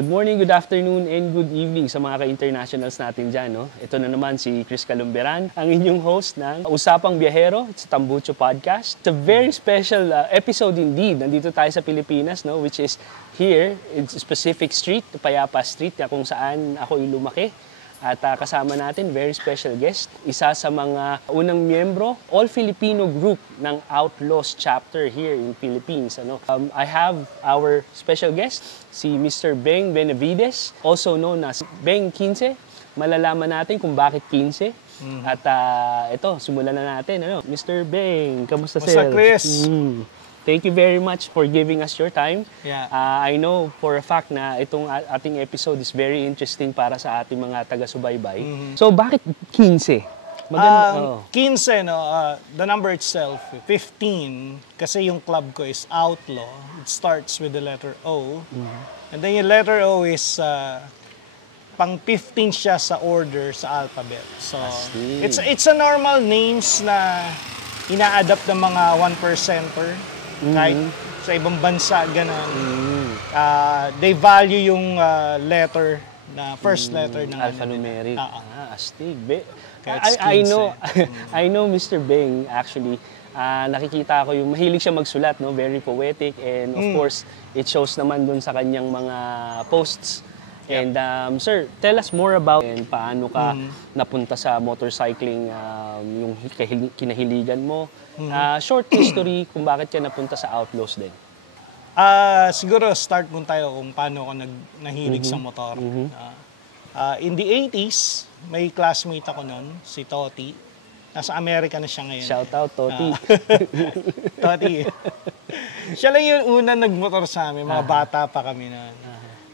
Good morning, good afternoon, and good evening sa mga ka-internationals natin dyan. No? Ito na naman si Chris Calumberan, ang inyong host ng Usapang Biyahero sa Tambucho Podcast. It's a very special episode indeed. Nandito tayo sa Pilipinas, no? Which is here, it's a specific street, Payapa Street, kung saan ako lumaki. At kasama natin, very special guest, isa sa mga unang miyembro, all-Filipino group ng Outlaws chapter here in Philippines. I have our special guest, si Mr. Beng Benavides, also known as Beng 15. Malalaman natin kung bakit 15. At ito, simulan na natin. Mr. Beng, kamusta sir? Basta Chris? Thank you very much for giving us your time. Yeah. I know for a fact na itong ating episode is very interesting para sa ating mga taga-subaybay. So, bakit 15? 15, the number itself, 15, kasi yung club ko is Outlaw. It starts with the letter O. And then yung letter O is pang 15 siya sa order sa alphabet. So, it's a normal names na ina-adapt ng mga 1%er. Kahit sa ibang bansa, gano'n. They value yung letter, na first letter ng alphanumeric. Astig. I know Mr. Beng, actually, nakikita ko yung mahilig siya magsulat, no? Very poetic, and of course, it shows naman dun sa kanyang mga posts. And sir, tell us more about and paano ka napunta sa motorcycling, yung kinahiligan mo. Short history kung bakit ka napunta sa Outlaws din. Siguro start muna tayo kung paano ako nahilig sa motor. In the 80s, may classmate ako nun, si Toti. Nasa Amerika na siya ngayon. Shout out, Toti. Toti. Siya lang yung una nagmotor sa amin, mga bata pa kami nun.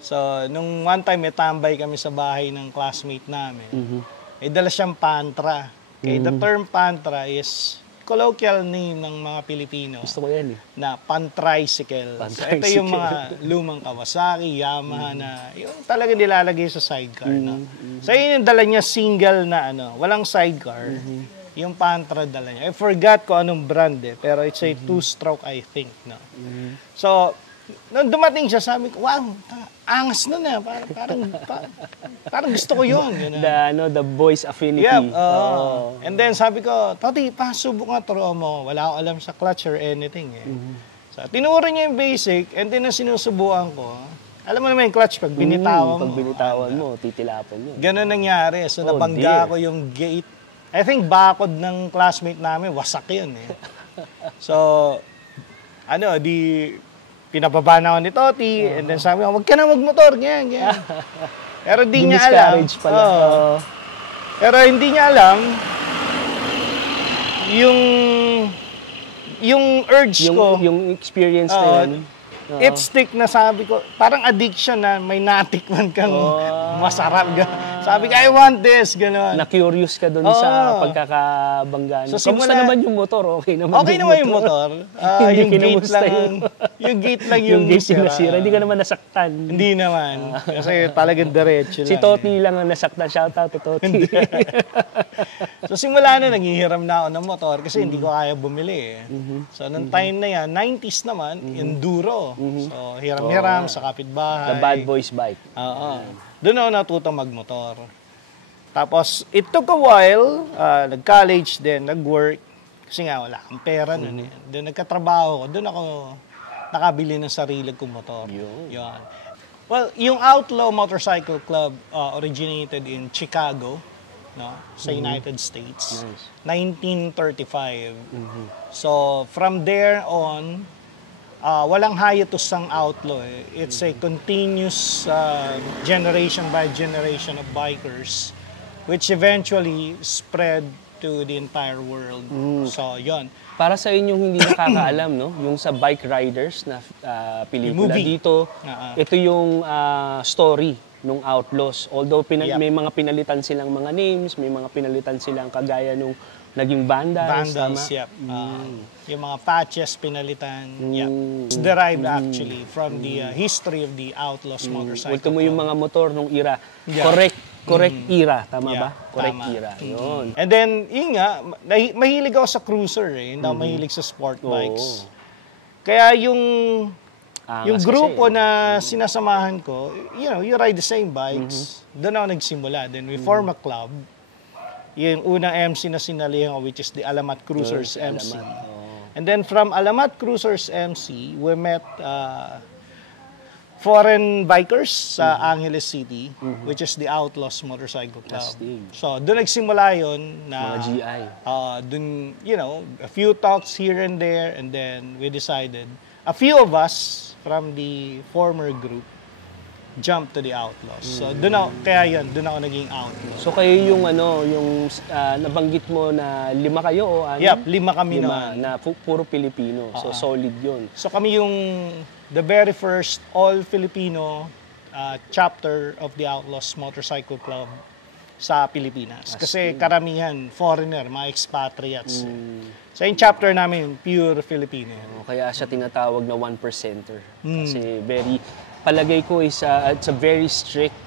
So, nung one time, may tambay kami sa bahay ng classmate namin. May dala siyang Pantra. Okay, the term Pantra is colloquial name ng mga Pilipino. Gusto ko yan eh. Na pan-tricycle. So, ito yung mga lumang Kawasaki, Yamaha na yung talaga nilalagay sa sidecar. No? So, yun yung dala niya single na walang sidecar. Yung Pantra dala niya. I forgot ko anong brand eh, pero it's a two-stroke I think. No? So, nung dumating siya, sabi ko, wow, angas na na. Parang gusto ko yun. The boys affinity. Yeah, and then sabi ko, Toti, pasubok nga turo mo. Wala akong alam sa clutch or anything. So, tinuro niya yung basic, and then sinusubukan ko. Alam mo naman yung clutch, pag binitawan mo. Pag binitawan mo, titilapan mo. Ganun nangyari. So, nabangga ko yung gate. I think bakod ng classmate namin, wasak yun eh. So, pinababa na ako ni Toti, and then sabi ko, wag ka na magmotor, ganyan. Pero hindi niya alam. Pala. Pero hindi niya alam yung urge ko. Yung experience na yun. It stick na sabi ko, parang addiction na may natikman kang masarap. Sabi ko, I want this, gano'n. Na-curious ka doon sa pagkakabangga. So, kamusta naman yung motor? Okay naman yung motor. Yung gate lang yung nasira. Hindi ka naman nasaktan. Hindi naman. Kasi talagang diretso lang. Si Toti lang ang nasaktan. Shout out to Toti. So, simula na, nanghihiram na ako ng motor kasi hindi ko kaya bumili. So, nung time na yan, 90s naman, enduro. So, hiram-hiram sa kapitbahay. The bad boys bike. Doon ako natutong magmotor. Tapos, it took a while. Nag-college din, nag-work. Kasi nga, wala akong pera nun. Doon nagkatrabaho ko. Doon ako nakabili ng sarili kong motor. Yun. Well, yung Outlaw Motorcycle Club originated in Chicago, sa United States. 1935. So, from there on, walang hiatus ang Outlaw. It's a continuous generation by generation of bikers which eventually spread to the entire world. So, yon. Para sa inyong hindi nakakaalam, no? Yung sa Bike Riders na pelikula dito, ito yung story ng Outlaws. Although may mga pinalitan silang mga names, may mga pinalitan silang kagaya nung naging Vandals. Yung mga patches pinalitan. It's derived actually from the history of the Outlaws motorcycle. Ultimo mo yung mga motor nung era. Correct era. Tama ba? Correct era. Yun. And then, yun nga, mahilig ako sa cruiser eh. Hindi ako mahilig sa sport bikes. Kaya yung Yung grupo na sinasamahan ko, you ride the same bikes. Doon ako nagsimula. Then we form a club. Yung unang MC na sinalihan ko, which is the Alamat Cruisers MC. And then from Alamat Cruisers MC, we met foreign bikers sa Angeles City, which is the Outlaws Motorcycle Club. So, doon nagsimula yun na... Mga GI. Doon, a few talks here and there, and then we decided, a few of us from the former group jumped to the Outlaws. So, doon ako naging Outlaw. So, kayo yung nabanggit mo na 5 kayo o ano? Yep, 5 kami noon. Na puro Pilipino. So, solid yun. So, kami yung the very first all-Filipino chapter of the Outlaws Motorcycle Club sa Pilipinas. Kasi karamihan, foreigner, mga expatriates. So, yung chapter namin, pure Filipino. Kaya siya tinatawag na 1%er. Kasi palagay ko it's a very strict,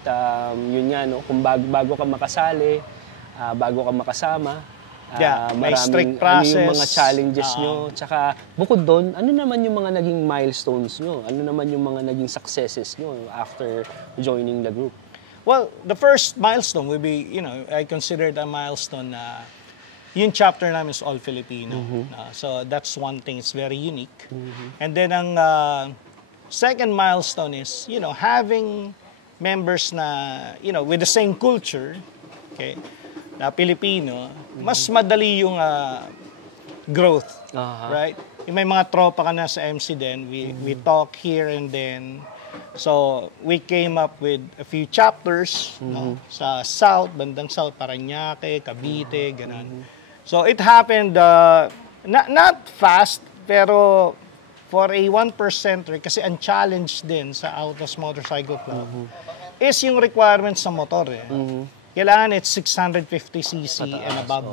yun nga, no? Kung bago ka makasali, bago ka makasama, may strict process. Ano yung mga challenges nyo. Tsaka bukod doon, ano naman yung mga naging milestones nyo? Ano naman yung mga naging successes nyo after joining the group? Well, the first milestone would be, I consider it a milestone na yung chapter namin is all Filipino. So that's one thing, it's very unique. And then ang second milestone is, having members na, with the same culture, okay, na Pilipino, mas madali yung growth, right? May mga tropa ka na sa MC din, we talk here and then. So, we came up with a few chapters, sa South, bandang South, Parañaque, Cavite, ganun. So, it happened, not fast, pero for a 1%er, kasi ang challenge din sa Outlaws Motorcycle Club is yung requirements sa motor. Kailangan it's 650cc and above.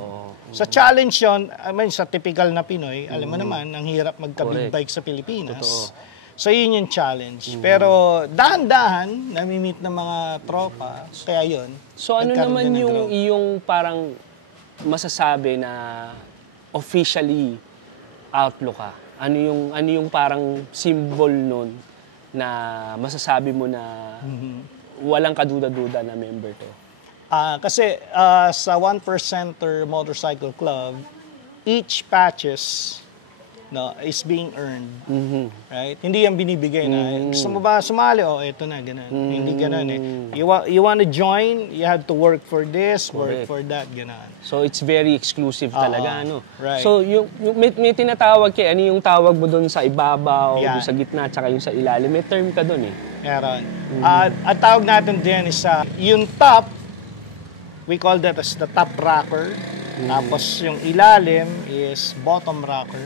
Sa challenge yun, sa typical na Pinoy, alam mo naman, ang hirap magka-big bike sa Pilipinas. So yun yung challenge. Pero dahan-dahan, nami-meet ng mga tropa, kaya yun. So ano naman yung iyong parang masasabi na officially outlaw ka? Ano yung parang symbol nun na masasabi mo na walang kaduda-duda na member to? Kasi sa 1%er Motorcycle Club, each patches is being earned. Right? Hindi yan binibigay na, gusto mo ba sumali? Eto na, ganun. Hindi ganun eh. You want to join, you have to work for this, work for that, ganun. So it's very exclusive talaga, no? Right. So may tinatawag ano yung tawag mo doon sa ibabaw, doon sa gitna, tsaka yung sa ilalim. May term ka doon eh. Meron. At tawag natin din is yung top, we call that as the top rocker. Tapos yung ilalim is bottom rocker.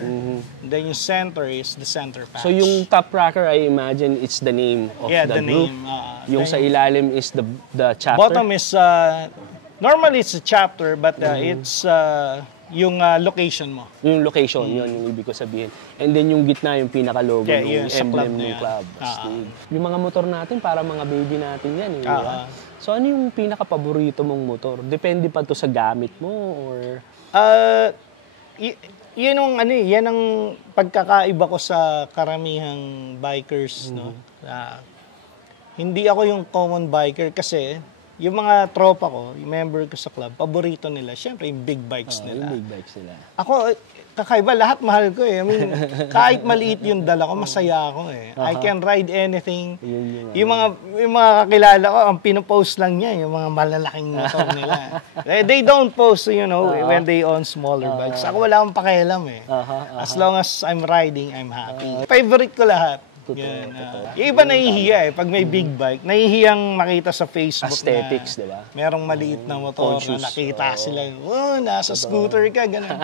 Then yung center is the center patch. So yung top rocker, I imagine it's the name of the group. Yung sa ilalim is the chapter? Bottom is, normally it's a chapter, but it's yung location mo. Yung location, yun yung ibig ko sabihin. And then yung gitna, yung pinaka-logo, yung emblem ng club. Yung mga motor natin, para mga baby natin yan. So ano yung pinaka-paborito mong motor? Depende pa to sa gamit mo or yan ang pagkakaiba ko sa karamihang bikers, no. Hindi ako yung common biker kasi yung mga tropa ko, yung member ko sa club, paborito nila, syempre yung big bikes nila. Yung big bikes nila. Ako, kakaiba, lahat mahal ko eh. I mean, kahit maliit yung dala ko, masaya ako eh. I can ride anything. Yung mga kakilala ko, ang pinopost lang niya, yung mga malalaking motor nila. They don't post, when they own smaller bikes. Ako wala akong pakialam eh. As long as I'm riding, I'm happy. Favorite ko lahat. Yung iba nahihiya eh. Pag may big bike, nahihiyang makita sa Facebook aesthetics, di ba? Merong maliit na motor na nakita sila. Nasa scooter ka, gano'n.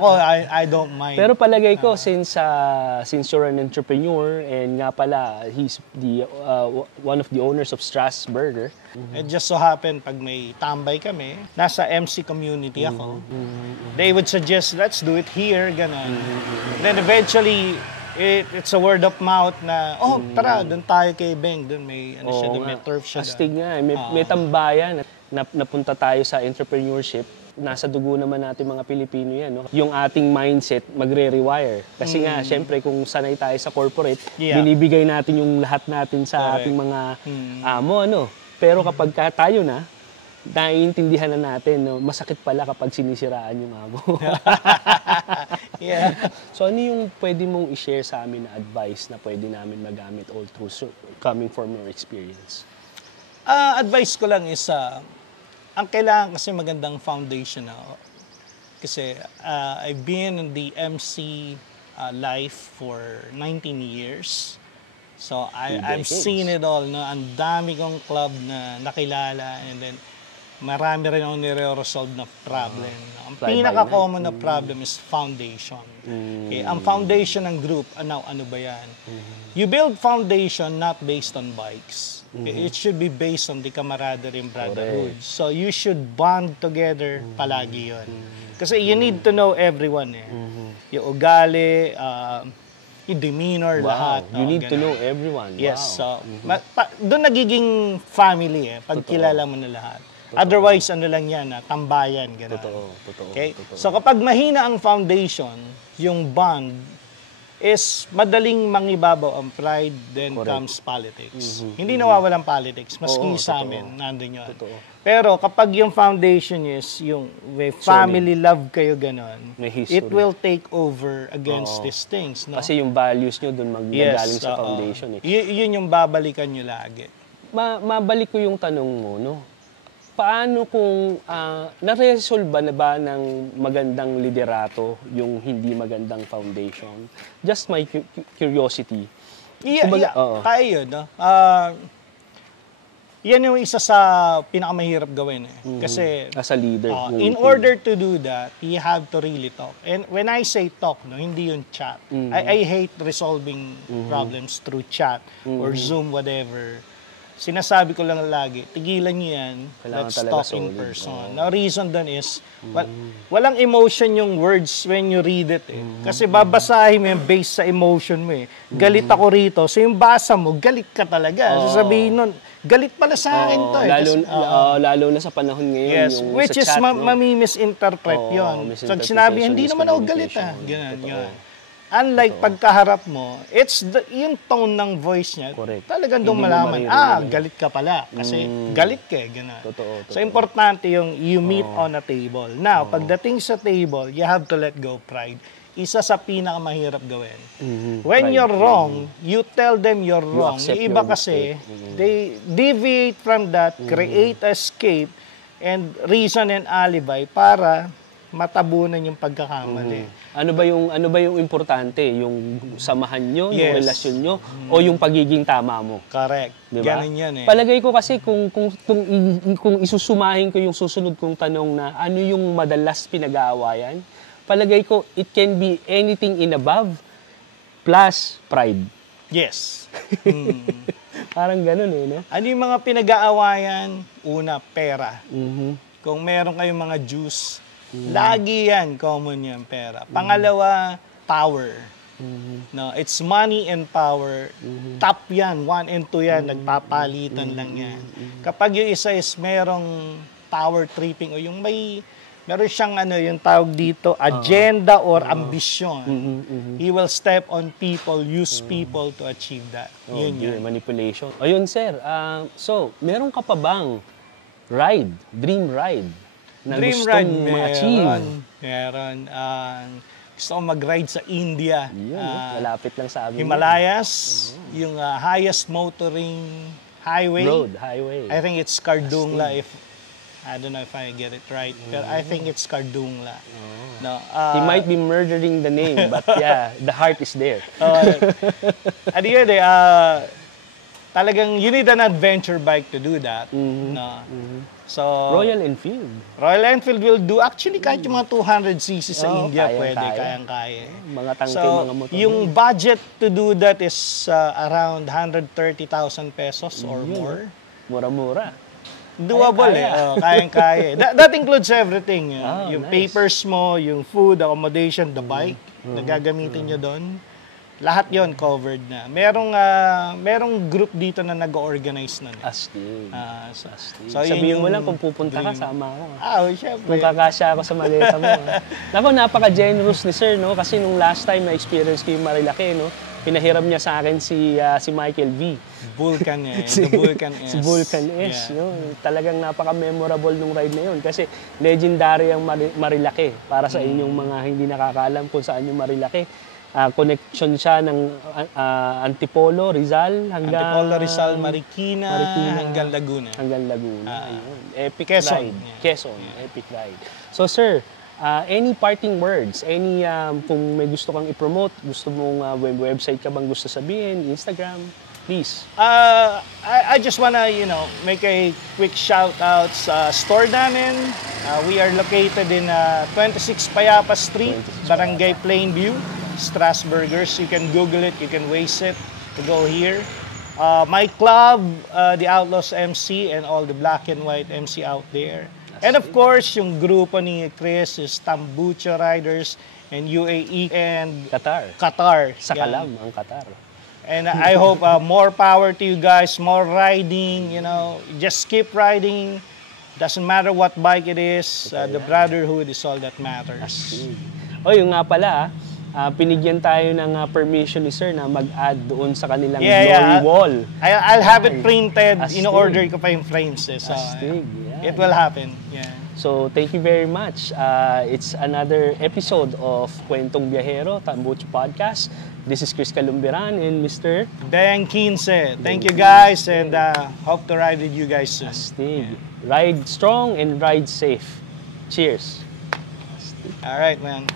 Ako, I don't mind. Pero palagay ko, since you're an entrepreneur, and nga pala, he's one of the owners of Strasburger. It just so happened, pag may tambay kami, nasa MC community ako, they would suggest, let's do it here, gano'n. Then eventually, it's a word of mouth na, tara, doon tayo kay Beng. Doon may, may turf siya. Astig nga. May tambayan. Napunta tayo sa entrepreneurship. nasa dugo naman natin mga Pilipino yan, no? Yung ating mindset magre-rewire. Kasi nga, syempre, kung sanay tayo sa corporate, binibigay natin yung lahat natin sa ating mga amo, ano? Pero kapag tayo na, naiintindihan na natin, no? Masakit pala kapag sinisiraan yung amo. Yeah. So, ano yung pwede mong i-share sa amin na advice na pwede namin magamit all through coming from your experience? Advice ko lang is, ang kailangan kasi magandang foundation na. Kasi I've been in the MC life for 19 years. So I've seen it all. No? Ang dami kong club na nakilala, and then marami rin akong nire-resolve na problem. Ang pinaka-common na problem is foundation. Okay? Ang foundation ng group, ano ba yan? You build foundation not based on bikes. It should be based on the camaraderie and brotherhood. So you should bond together palagi yun. Kasi you need to know everyone eh. Yung ugali, yung demeanor, lahat. You need to know everyone. Yes. So, doon nagiging family eh, pag kilala mo na lahat. Otherwise, ano lang yan, tambayan. Ganun. Totoo. Okay? So kapag mahina ang foundation, yung bond, is madaling mangibabaw ang pride, then comes politics. Hindi nawawalan politics, maski sa amin, nandun yun. Pero kapag yung foundation is yung family love kayo ganon, it will take over against these things. No? Kasi yung values nyo dun magagaling sa foundation. Yun yung babalikan nyo lagi. Mabalik ko yung tanong mo, no? Paano kung na-resolve na ba ng magandang liderato yung hindi magandang foundation? Just my curiosity. Kaya yun. No? Yan yung isa sa pinakamahirap gawin. Kasi as a leader. In order to do that, you have to really talk. And when I say talk, no, hindi yung chat. I hate resolving problems through chat or Zoom, whatever. Sinasabi ko lang lagi, tigilan niyo yan, let's talk in person. The reason dun is, walang emotion yung words when you read it eh. Kasi babasahin mo yung based sa emotion mo eh. Galit ako rito, so yung basa mo, galit ka talaga. Sasabihin nun, galit pala sa akin to eh. Lalo na sa panahon ngayon. Yes, yung which is mami-misinterpret yun. So sinabi, hindi naman ako galit ah. Ganun, yun. Unlike pagkaharap mo, it's yung tone ng voice niya. Talagang doon malaman, galit ka pala. Kasi galit ka eh, gano'n. So, importante yung you meet on a table. Now, pagdating sa table, you have to let go pride. Isa sa pinakamahirap gawin. When you're wrong, you tell them you're wrong. Yung iba kasi, they deviate from that, create escape, and reason and alibi para matabunan yung pagkakamali. Ano ba yung importante? Yung samahan nyo, yung relasyon nyo, o yung pagiging tama mo? Correct. Diba? Ganun yan eh. Palagay ko kasi kung isusumahin ko yung susunod kong tanong na ano yung madalas pinag-aawayan, palagay ko it can be anything in above plus pride. Yes. Parang ganun eh, no? Ano yung mga pinag-aawayan? Una, pera. Kung meron kayong mga juice, lagi yan, common yan, pera. Pangalawa, power. No, it's money and power. Top yan, 1 and 2 yan, nagpapalitan lang yan. Kapag yung isa is merong power tripping o yung meron siyang yung tawag dito, agenda or ambition. He will step on people, use people to achieve that. Yun. Manipulation. Ayun, sir. So, meron ka pa bang dream ride? Na dream gustong ride, ma-achieve? Meron. Gusto ko mag-ride sa India. Malapit lang sa amin. Himalayas, yung highest motoring highway. Highway. I think it's Kardungla. I don't know if I get it right, but I think it's Kardungla. No, he might be murdering the name, but yeah, the heart is there. At the end, talagang you need an adventure bike to do that. No. So, Royal Enfield. Royal Enfield will do. Actually, kahit yung mga 200cc sa India, kayang-kaya. Mga tangke, mga motor. Yung budget to do that is around 130,000 pesos or more. Mura-mura. Doable kayang-kaya. That includes everything. Yung papers mo, yung food, accommodation, the bike na gagamitin nyo doon. Lahat yon covered na. Merong group dito na nag-organize nun. Astig. So, Sabihin mo lang kung pupunta ka, sama ako. Syempre. Kung kakasya ako sa maleta mo. Nako, napaka-generous ni Sir, no? Kasi nung last time na-experience ko yung Marilake, no? Pinahiram niya sa akin si Michael V. Vulcan the Vulcan S. Si Vulcan S. Yeah. No? Talagang napaka-memorable nung ride na yun. Kasi legendary ang Marilake. Para sa inyong mga hindi nakakaalam kung saan yung Marilake. Connection siya ng Antipolo, Rizal, Marikina, hanggang Laguna. Ayun. Epic Quezon. ride. Yeah. Quezon, epic ride. So sir, any parting words? Any, kung may gusto kang i-promote, gusto mong website ka bang gusto sabihin, Instagram, please. I just wanna, make a quick shout out sa store namin. We are located in 26 Payapa Street, 26 Barangay Plainview, Strasburgers. You can Google it, you can Waze it to go here. My club, the Outlaws MC, and all the black and white MC out there. And of course, yung grupo ni Chris is Tambucho Riders and UAE and Qatar. Sa Kalam, ang Qatar. And I hope more power to you guys, more riding, just keep riding. Doesn't matter what bike it is, the brotherhood is all that matters. Yung nga pala, pinigyan tayo ng permission ni Sir na mag-add doon sa kanilang glory wall. I'll have it printed, in-order ko pa yung frames. So, it will happen. Yeah. So, thank you very much. It's another episode of Kwentong Biyahero, Tambucho Podcast. This is Chris Calumbiran and Mr. Beng Quince. Thank you guys and hope to ride with you guys soon. Astig. Ride strong and ride safe. Cheers. All right, man.